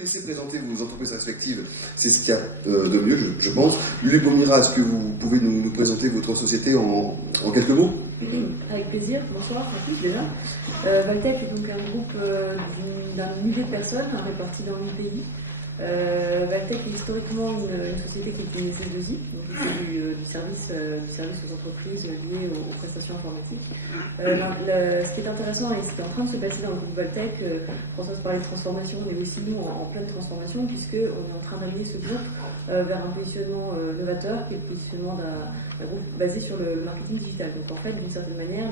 laisser présenter vos entreprises respectives. C'est ce qu'il y a de mieux, je pense. Lulu Baumira, est-ce que vous pouvez nous présenter votre société en quelques mots? Avec plaisir. Bonsoir à tous déjà. Valtech est donc un groupe d'un millier de personnes réparties dans 8 pays. Valtech est historiquement une société qui est une SS2I, donc qui fait du service aux entreprises liées aux prestations informatiques. Ce qui est intéressant et ce qui est en train de se passer dans le groupe Valtech, Françoise parlait de transformation, mais aussi nous en pleine transformation, puisqu'on est en train d'amener ce groupe vers un positionnement novateur, qui est le positionnement d'un groupe basé sur le marketing digital. Donc en fait, d'une certaine manière,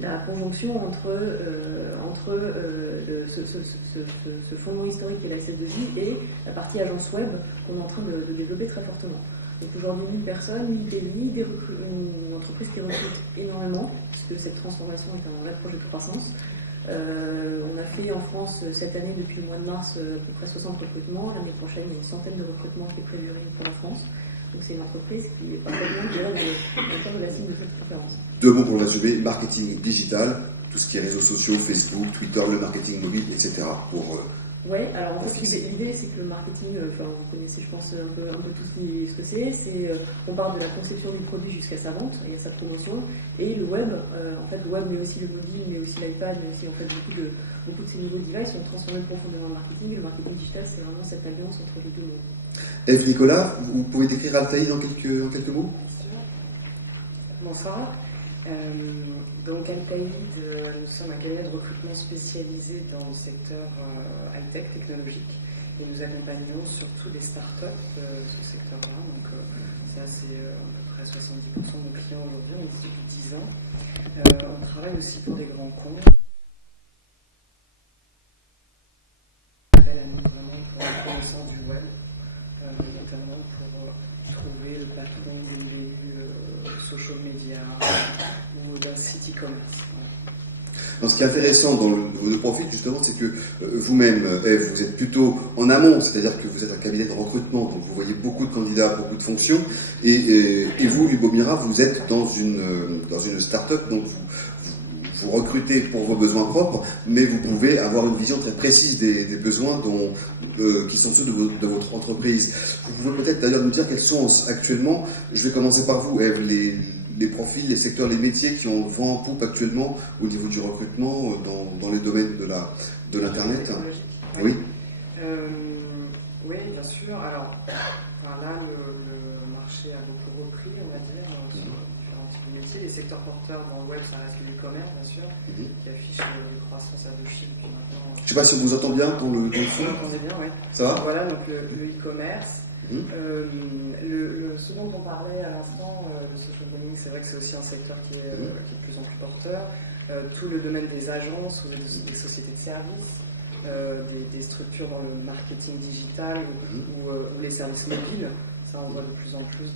la conjonction entre ce fondement historique qui est la SS2I et la partie agence web qu'on est en train de développer très fortement. Donc aujourd'hui 1000 personnes, 1000 pays, une entreprise qui recrute énormément, puisque cette transformation est un vrai projet de croissance. On a fait en France cette année, depuis le mois de mars, à peu près 60 recrutements. L'année prochaine, il y a une centaine de recrutements qui est prévu pour la France. Donc c'est une entreprise qui est parfaitement dans le cadre de la cible de cette conférence. Deux mots pour le résumé, marketing digital, tout ce qui est réseaux sociaux, Facebook, Twitter, le marketing mobile, etc. Oui, alors en fait l'idée c'est que le marketing, vous connaissez je pense un peu tout ce que c'est, on part de la conception du produit jusqu'à sa vente et à sa promotion, et le web, en fait le web mais aussi le mobile, mais aussi l'iPad, mais aussi en fait beaucoup de ces nouveaux devices sont transformés profondément en marketing, et le marketing digital c'est vraiment cette alliance entre les deux mots. Eve Nicolas, vous pouvez décrire Altaïd en quelques mots? Bonsoir. Donc Altaïd, nous sommes un cabinet de recrutement spécialisé dans le secteur high-tech technologique et nous accompagnons surtout des startups de ce secteur-là. Donc ça c'est à peu près 70% de nos clients aujourd'hui, on existe depuis 10 ans. On travaille aussi pour des grands comptes. On appelle à nous vraiment pour la connaissance du web, notamment pour trouver le patron d'une BU social media ou d'un site e-commerce. Donc, ce qui est intéressant dans le profil, justement, c'est que vous-même, Eve, vous êtes plutôt en amont, c'est-à-dire que vous êtes un cabinet de recrutement, donc vous voyez beaucoup de candidats, beaucoup de fonctions, et vous, Lubomira, vous êtes dans une start-up, donc vous recrutez pour vos besoins propres, mais vous pouvez avoir une vision très précise des besoins qui sont ceux de votre entreprise. Vous pouvez peut-être d'ailleurs nous dire quels sont actuellement, je vais commencer par vous, Eve, les profils, les secteurs, les métiers qui ont vent en poupe actuellement au niveau du recrutement dans les domaines de l'Internet. Oui. Oui, bien sûr. Alors, là, le marché a beaucoup repris, on va dire, sur différents types de métiers. Les secteurs porteurs dans le web, ça reste le e-commerce, bien sûr, qui affiche une croissance à 2 chiffres maintenant. Je ne sais pas si on vous entend bien dans le son. Vous m'entendez bien, oui. Ça va? Voilà, donc le e-commerce. Ce dont on parlait à l'instant, le social gaming, c'est vrai que c'est aussi un secteur qui est de plus en plus porteur. Tout le domaine des agences ou des sociétés de services, des structures dans le marketing digital ou les services mobiles. Ça, on voit de plus en plus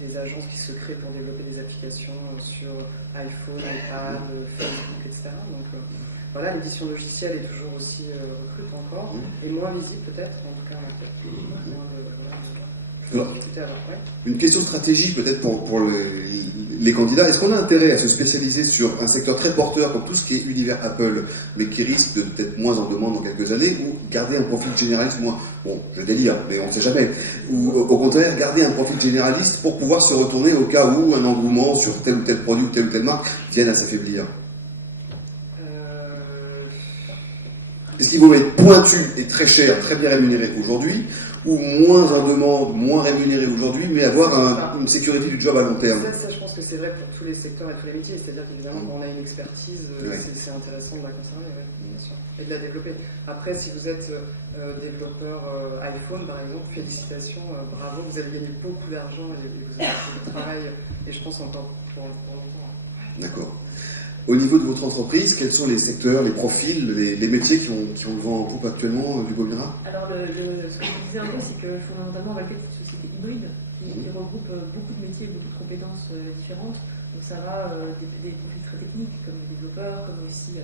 des agences qui se créent pour développer des applications sur iPhone, iPad, Facebook, etc. Donc voilà, l'édition logicielle est toujours aussi recrute encore, et moins visible peut-être, en tout cas Une question stratégique peut-être pour les candidats. Est-ce qu'on a intérêt à se spécialiser sur un secteur très porteur comme tout ce qui est univers Apple, mais qui risque d'être moins en demande dans quelques années, ou garder un profil généraliste moins, bon, je délire, mais on ne sait jamais, ou au contraire garder un profil généraliste pour pouvoir se retourner au cas où un engouement sur tel ou tel produit ou telle marque vienne à s'affaiblir? Est-ce qu'il vaut être pointu et très cher, très bien rémunéré aujourd'hui, ou moins en demande, moins rémunéré aujourd'hui, mais avoir une sécurité du job à long terme? Ça, je pense que c'est vrai pour tous les secteurs et tous les métiers. C'est-à-dire qu'évidemment, quand on a une expertise, c'est intéressant de la conserver, bien sûr, et de la développer. Après, si vous êtes développeur iPhone, par exemple, félicitations, bravo, vous avez gagné beaucoup d'argent et vous avez fait du travail, et je pense encore pour longtemps. D'accord. Au niveau de votre entreprise, quels sont les secteurs, les profils, les métiers qui ont le vent en poupe actuellement, Lubomira? Alors, ce que je disais un peu, c'est que fondamentalement, Valtech est une société hybride qui regroupe beaucoup de métiers, beaucoup de compétences différentes. Donc, ça va des profils très techniques, comme les développeurs, comme aussi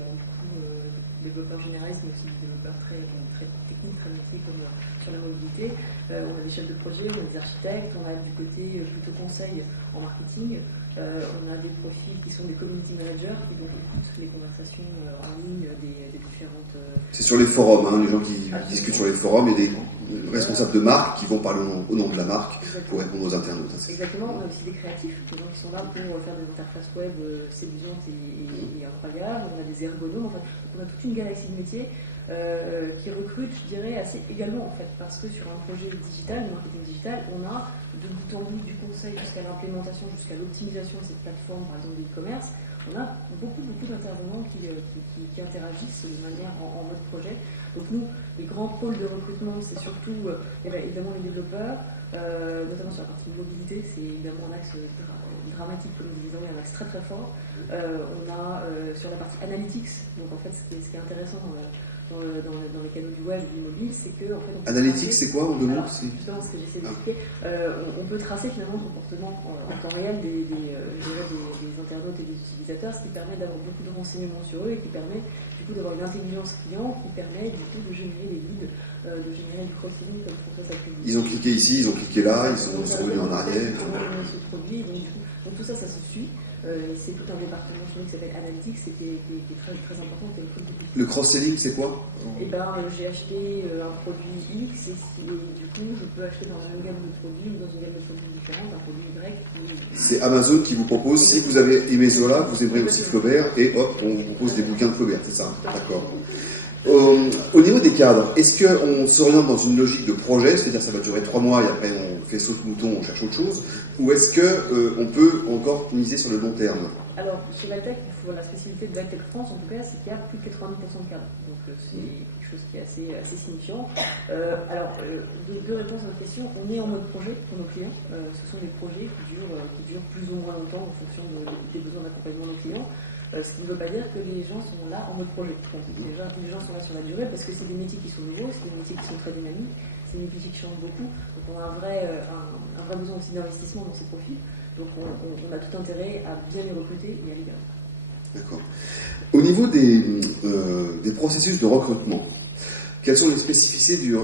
développeurs généralistes, mais aussi des développeurs très techniques, très métiers, comme sur la mobilité. On a des chefs de projet, on a des architectes, on a du côté plutôt conseil en marketing. On a des profils qui sont des community managers qui donc écoutent les conversations en ligne des différentes C'est sur les forums, hein, les gens qui discutent sur les forums, il y a des responsables de marque qui vont parler au nom de la marque pour répondre aux internautes. Exactement, on a aussi des créatifs, des gens qui sont là pour faire des interfaces web séduisantes et incroyables. On a des ergonomes, on a toute une galaxie de métiers qui recrutent, je dirais, assez également en fait, parce que sur un projet digital, de marketing digital, on a de bout en bout du conseil jusqu'à l'implémentation, jusqu'à l'optimisation de cette plateforme, par exemple de e-commerce. On a beaucoup d'intervenants qui interagissent de manière en mode projet. Donc nous, les grands pôles de recrutement, c'est surtout évidemment les développeurs, notamment sur la partie mobilité, c'est évidemment un axe dramatique, comme nous disons, un axe très fort. On a sur la partie analytics, donc en fait ce qui est intéressant dans les canaux du web et du mobile, c'est que en fait, analytics, c'est quoi en deux mots? Justement, ce que j'essaie d'expliquer, on peut tracer finalement le comportement en temps réel des internautes et des utilisateurs, ce qui permet d'avoir beaucoup de renseignements sur eux et qui permet du coup d'avoir une intelligence client qui permet du coup de générer des leads, de générer du cross-selling comme François s'appelle. Ils ont cliqué ici, ils ont cliqué là, ils sont revenus en arrière. Donc tout ça se suit. C'est tout un département chez nous qui s'appelle Analytics et qui est très important. Le cross-selling, c'est quoi? J'ai acheté un produit X et du coup, je peux acheter dans une gamme de produits ou dans une gamme de produits différente un produit Y. C'est Amazon qui vous propose, si vous avez aimé Zola, vous aimerez aussi Flaubert, et hop, on vous propose des bouquins de Flaubert, c'est ça? D'accord. Au niveau des cadres, est-ce qu'on s'oriente dans une logique de projet, c'est-à-dire ça va durer 3 mois et après on fait saute-mouton, on cherche autre chose, ou est-ce qu'on peut encore miser sur le long terme? Alors, chez Valtech, la spécificité de Valtech France, en tout cas, c'est qu'il y a plus de 90% de cadres. Donc, c'est quelque chose qui est assez signifiant. Deux réponses à votre question. On est en mode projet pour nos clients. Ce sont des projets qui durent plus ou moins longtemps en fonction des besoins d'accompagnement de nos clients. Ce qui ne veut pas dire que les gens sont là en mode projet. Les gens sont là sur la durée parce que c'est des métiers qui sont nouveaux, c'est des métiers qui sont très dynamiques, c'est des métiers qui changent beaucoup. Donc on a un vrai besoin aussi d'investissement dans ces profils. Donc on a tout intérêt à bien les recruter et à les garder. D'accord. Au niveau des processus de recrutement, quelles sont les spécificités du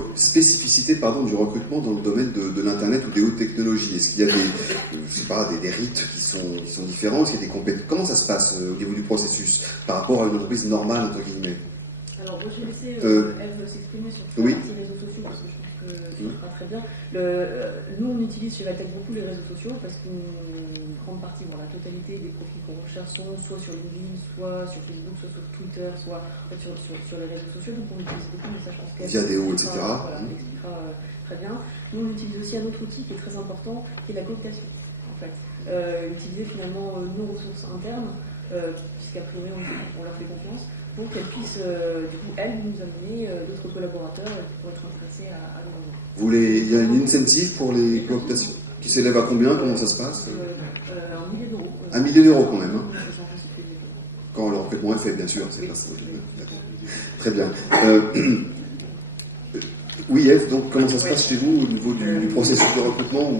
recrutement dans le domaine de l'Internet ou des hautes technologies? Est-ce qu'il y a des rites qui sont différents? Est-ce qu'il y a des compétences? Comment ça se passe au niveau du processus par rapport à une entreprise normale, entre guillemets? Alors, je vais laisser Eve s'exprimer sur les réseaux sociaux parce que je pense que c'est pas très bien. Nous, on utilise chez Valtech beaucoup les réseaux sociaux parce qu'une grande partie, la totalité des profils qu'on recherche sont soit sur LinkedIn, soit sur Facebook, soit sur Twitter, soit sur les réseaux sociaux. Donc, on utilise beaucoup, mais ça, je pense qu'elle Viadeo, etc. expliquera très bien. Nous, on utilise aussi un autre outil qui est très important, qui est la cooptation, en fait. Utiliser finalement nos ressources internes, puisqu'a priori, on leur fait confiance, pour qu'elles puissent, elles, nous amener d'autres collaborateurs qui pourraient être intéressés à nous rejoindre. Il y a une incentive pour les cooptations qui s'élève à combien? Comment ça se passe? 1 million d'euros. 1 million d'euros quand même. Hein. Quand le recrutement est fait, bien sûr. C'est pas ça. Très bien. Oui, Eve, donc comment ça se passe chez vous au niveau du processus de recrutement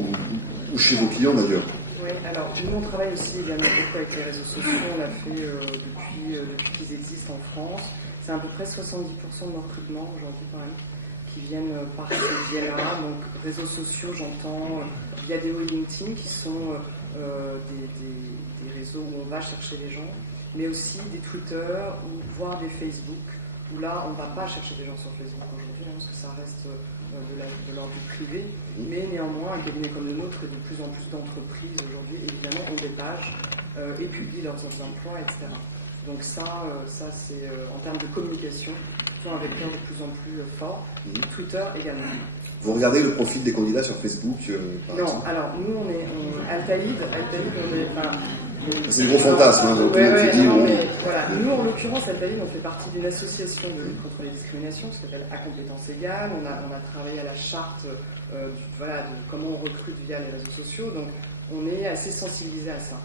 ou chez vos clients d'ailleurs? Oui, alors nous on travaille aussi également beaucoup avec les réseaux sociaux, on l'a fait depuis qu'ils existent en France. C'est à peu près 70% de nos recrutements aujourd'hui quand même, qui viennent par via là. Donc réseaux sociaux, j'entends Viadeo et LinkedIn qui sont des réseaux où on va chercher les gens, mais aussi des Twitter ou voire des Facebook, où là on ne va pas chercher des gens sur Facebook aujourd'hui, parce que ça reste de l'ordre du privé, mais néanmoins un cabinet comme le nôtre et de plus en plus d'entreprises aujourd'hui évidemment ont des pages et publient leurs emplois, etc. Donc ça c'est en termes de communication plutôt un vecteur de plus en plus fort. Twitter également. Vous regardez le profil des candidats sur Facebook par exemple? Alors nous on est Altaïd, on est c'est le gros fantasme, voilà. Nous, en l'occurrence, Altaïd, on fait partie d'une association de lutte contre les discriminations, qui s'appelle À compétences égales. On a travaillé à la charte de comment on recrute via les réseaux sociaux. Donc, on est assez sensibilisé à ça.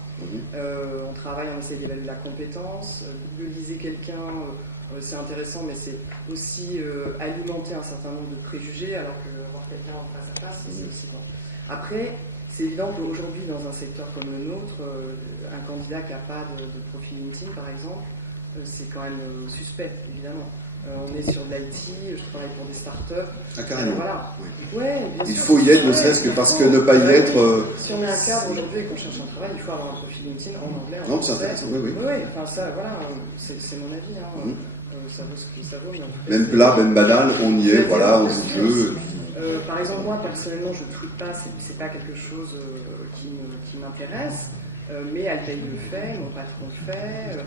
On travaille, on essaie d'évaluer la compétence. Googliser quelqu'un, c'est intéressant, mais c'est aussi alimenter un certain nombre de préjugés, alors que voir quelqu'un en face à face, c'est aussi bon. Après, c'est évident qu'aujourd'hui, dans un secteur comme le nôtre, un candidat qui n'a pas de profil LinkedIn, par exemple, c'est quand même suspect, évidemment. On est sur de l'IT, je travaille pour des startups. Ah, carrément. Voilà. Ouais, bien il sûr. faut y être, ne serait-ce que parce que ne pas y être. Si on est un cadre aujourd'hui et qu'on cherche un travail, il faut avoir un profil LinkedIn en anglais. Non, c'est intéressant, oui. Oui, enfin ça, voilà, c'est mon avis. ça vaut ce que ça vaut. Mais en tout cas, Même plat, même banal, on y est, voilà, on joue le jeu. Par exemple, moi personnellement, je ne tweete pas, c'est pas quelque chose qui m'intéresse. Mais Altaïr le fait, mon patron le fait,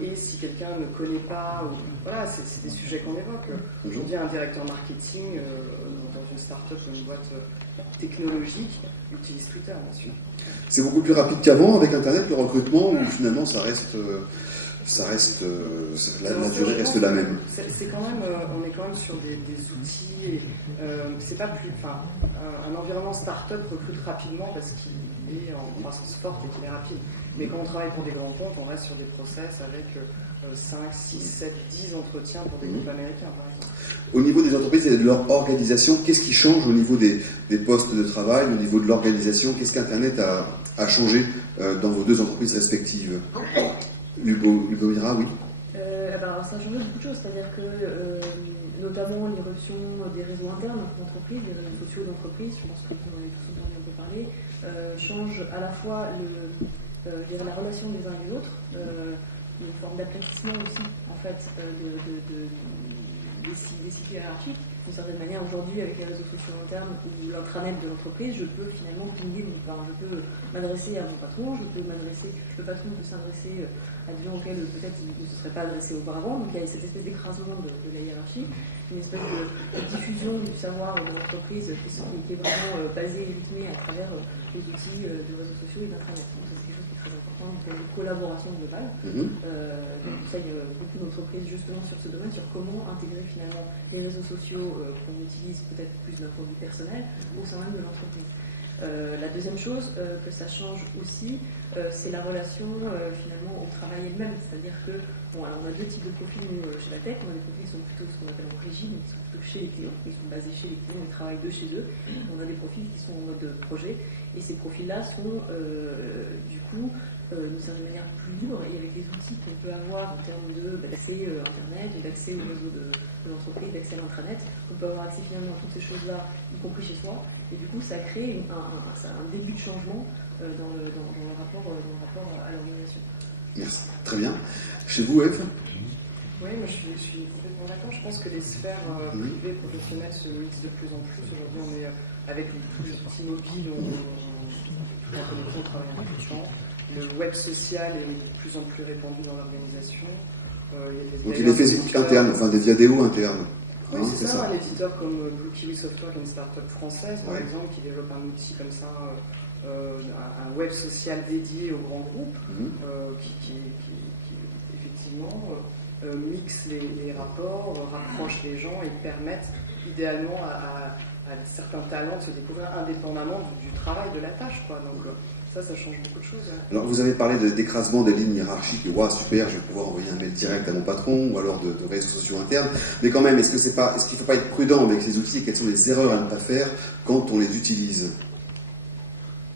et si quelqu'un ne connaît pas, voilà, c'est des sujets qu'on évoque. Aujourd'hui, un directeur marketing dans une start-up ou une boîte technologique utilise Twitter, bien sûr. C'est beaucoup plus rapide qu'avant avec Internet, le recrutement, ou finalement ça reste la durée reste la même. C'est quand même, on est quand même sur des outils. C'est pas plus, enfin, un environnement start-up recrute rapidement parce qu'il est en croissance forte et qu'il est rapide. Mais quand on travaille pour des grands comptes, on reste sur des process avec 5, 6, 7, 10 entretiens pour des groupes américains, par exemple. Au niveau des entreprises et de leur organisation, qu'est-ce qui change au niveau des postes de travail, au niveau de l'organisation? Qu'est-ce qu'Internet a changé dans vos deux entreprises respectives? Lubomira, oui. Alors, ça a changé beaucoup de choses, c'est-à-dire que notamment l'irruption des réseaux internes d'entreprise, des réseaux sociaux d'entreprise, je pense que vous en avez tous entendu un peu parler, change à la fois la relation des uns et des autres, une forme d'aplatissement aussi, en fait, des cycles hiérarchiques. D'une certaine manière, aujourd'hui, avec les réseaux sociaux internes ou l'intranet de l'entreprise, je peux finalement pinguer, je peux m'adresser à mon patron, le patron peut s'adresser à des gens auxquels peut-être il ne se serait pas adressé auparavant. Donc il y a cette espèce d'écrasement de la hiérarchie, une espèce de diffusion du savoir de l'entreprise qui est vraiment basée et rythmée à travers les outils de réseaux sociaux et d'intranet. Donc ça, c'est quelque chose qui est très important, une collaboration globale. Ça, il y a beaucoup d'entreprises justement sur ce domaine, sur comment intégrer finalement les réseaux sociaux qu'on utilise peut-être plus d'un point de vue personnel au sein même de l'entreprise. La deuxième chose que ça change aussi, c'est la relation finalement au travail elle-même. C'est-à-dire que, bon, alors on a deux types de profils nous, chez la tech. On a des profils qui sont plutôt ce qu'on appelle en régie, mais qui sont plutôt chez les clients, qui sont basés chez les clients et travaillent de chez eux. On a des profils qui sont en mode projet, et ces profils-là sont du coup d'une certaine manière plus libres, et avec les outils qu'on peut avoir en termes d'accès Internet, d'accès au réseau de l'entreprise, d'accès à l'intranet, on peut avoir accès finalement à toutes ces choses-là, y compris chez soi, et du coup ça crée un début de changement dans le rapport à l'organisation. Merci. Très bien. Chez vous, Eve? Oui, moi je suis complètement d'accord. Je pense que les sphères privées, professionnelles se mixent de plus en plus. Aujourd'hui, on est avec tous les outils mobiles, on travaille en tout temps. Le web social est de plus en plus répandu dans l'organisation. Donc il y a des Facebook internes, enfin des vidéos internes. Oui, c'est ça. Un éditeur comme Blue Kiwi Software, une start-up française, par exemple, qui développe un outil comme ça, un web social dédié aux grands groupes, qui effectivement mixe les rapports, rapproche les gens et permettent idéalement à certains talents de se découvrir indépendamment du travail, de la tâche, quoi. Donc, ça change beaucoup de choses. Hein. Alors, vous avez parlé d'écrasement des lignes hiérarchiques, wow, super, je vais pouvoir envoyer un mail direct à mon patron, ou alors de réseaux sociaux internes. Mais quand même, est-ce qu'il ne faut pas être prudent avec ces outils, et quelles sont les erreurs à ne pas faire quand on les utilise?